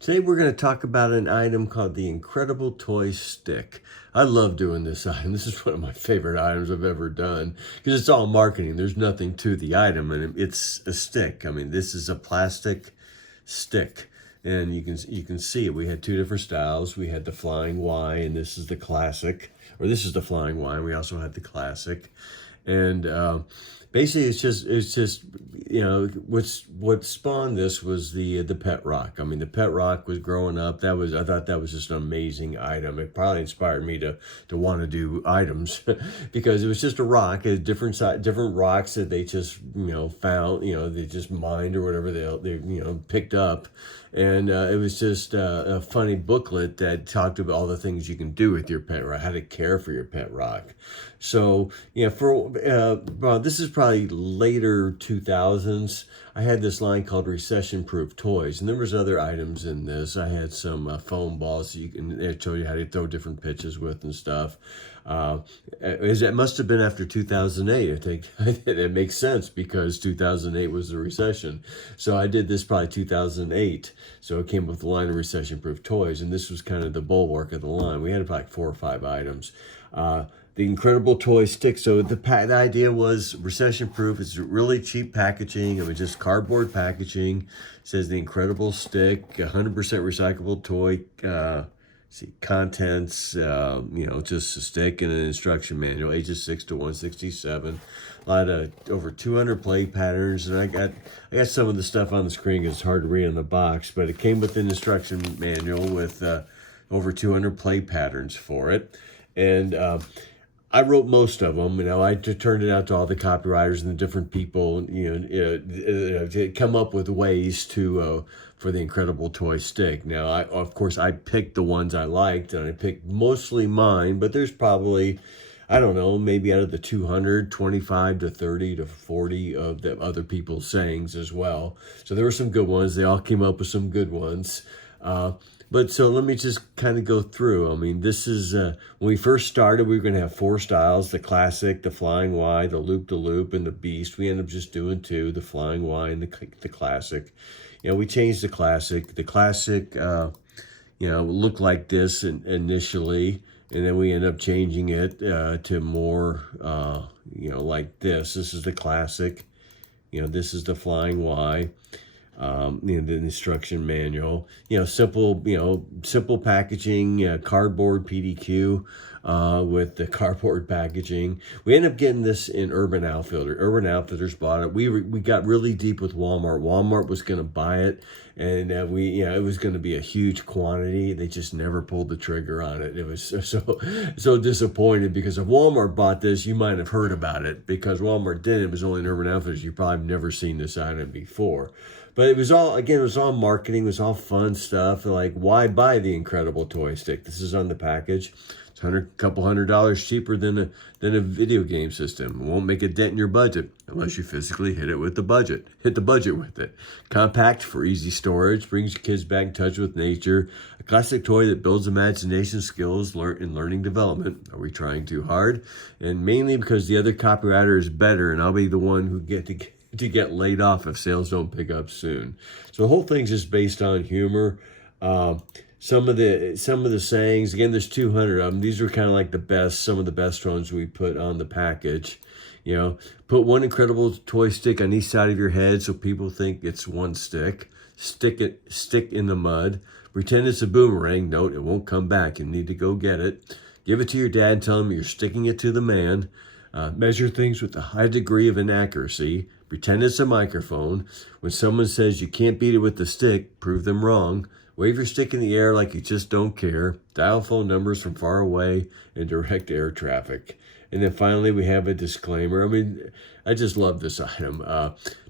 Today we're going to talk about an item called the Incredible Toy Stick. I love doing this item. This is one of my favorite items I've ever done because it's all marketing. There's nothing to the item, and it's a stick. I mean, this is a plastic stick, and you can see it. We had two different styles. We had the Flying Y, and this is the classic, or this is the Flying Y. And we also had the classic, and basically it's just what spawned this was the pet rock. I mean, the pet rock was growing up. I thought that was just an amazing item. It probably inspired me to want to do items because it was just a rock. It had different rocks that they just found, they just mined or whatever they picked up. And it was just a funny booklet that talked about all the things you can do with your pet rock, how to care for your pet rock. So, this is probably later 2000s. I had this line called recession-proof toys, and there was other items in this. I had some foam balls it showed you how to throw different pitches with and stuff. It must have been after 2008. I think it makes sense because 2008 was the recession. So I did this probably 2008. So it came with the line of recession-proof toys, and this was kind of the bulwark of the line. We had like 4 or 5 items. The Incredible Toy Stick. So the idea was recession-proof. It's really cheap packaging. I mean, just cardboard packaging. It says the Incredible Stick, 100% recyclable toy. Contents. Just a stick and an instruction manual. Ages 6 to 167. A lot of over 200 play patterns, and I got some of the stuff on the screen because it's hard to read on the box. But it came with an instruction manual with over 200 play patterns for it, and I wrote most of them. I turned it out to all the copywriters and the different people, to come up with ways to for the Incredible Toy Stick. Now, of course, I picked the ones I liked, and I picked mostly mine, but there's probably, I don't know, maybe out of the 200, 25 to 30 to 40 of the other people's sayings as well. So there were some good ones. They all came up with some good ones. But so let me just kind of go through. I mean, this is, when we first started, we were going to have 4 styles: the classic, the Flying Y, the loop-de-loop, and the beast. We ended up just doing 2, the Flying Y and the classic. We changed the classic. The classic, looked like this initially, and then we ended up changing it to more, like this. This is the classic. This is the Flying Y. The instruction manual, simple packaging, cardboard PDQ, with the cardboard packaging. We ended up getting this in Urban Outfitters. Urban Outfitters bought it. We got really deep with Walmart. Walmart was going to buy it, and it was going to be a huge quantity. They just never pulled the trigger on it. It was so disappointed because if Walmart bought this, you might have heard about it. Because Walmart did, it was only in Urban Outfitters. You probably never seen this item before. But it was all marketing. It was all fun stuff. Like, why buy the Incredible Toy Stick? This is on the package. It's couple $100 cheaper than a video game system. It won't make a dent in your budget unless you physically hit the budget with it. Compact for easy storage, brings your kids back in touch with nature. A classic toy that builds imagination skills in learning development. Are we trying too hard? And mainly because the other copywriter is better, and I'll be the one who get laid off if sales don't pick up soon. So the whole thing's just based on humor. Some of the sayings, again, there's 200 of them. These are kind of like some of the best ones we put on the package. Put one Incredible Toy Stick on each side of your head so people think it's one stick. Stick in the mud. Pretend it's a boomerang. Note, it won't come back. You need to go get it. Give it to your dad and tell him you're sticking it to the man. Measure things with a high degree of inaccuracy. Pretend it's a microphone. When someone says you can't beat it with the stick, prove them wrong. Wave your stick in the air like you just don't care. Dial phone numbers from far away and direct air traffic. And then finally, we have a disclaimer. I mean, I just love this item.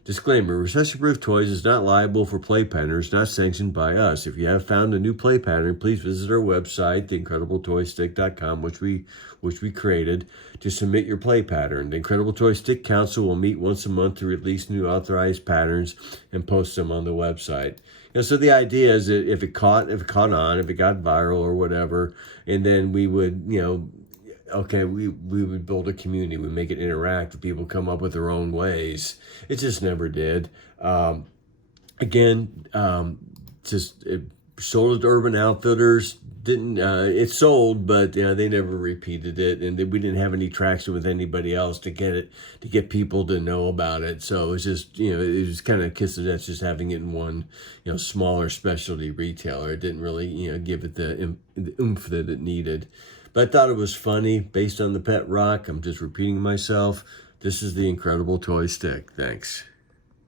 Disclaimer: recession-proof toys is not liable for play patterns, not sanctioned by us. If you have found a new play pattern, please visit our website, theincredibletoystick.com, which we created, to submit your play pattern. The Incredible Toy Stick Council will meet once a month to release new authorized patterns and post them on the website. So the idea is that if it got viral or whatever, and then we would, we would build a community. We make it interactive. People come up with their own ways. It just never did. sold it to Urban Outfitters. Didn't it sold, but they never repeated it, and we didn't have any traction with anybody else to get people to know about it. So it was just it was kind of a kiss of death just having it in one smaller specialty retailer. It didn't really give it the oomph that it needed. But I thought it was funny based on the pet rock. I'm just repeating myself. This is the Incredible Toy Stick. Thanks.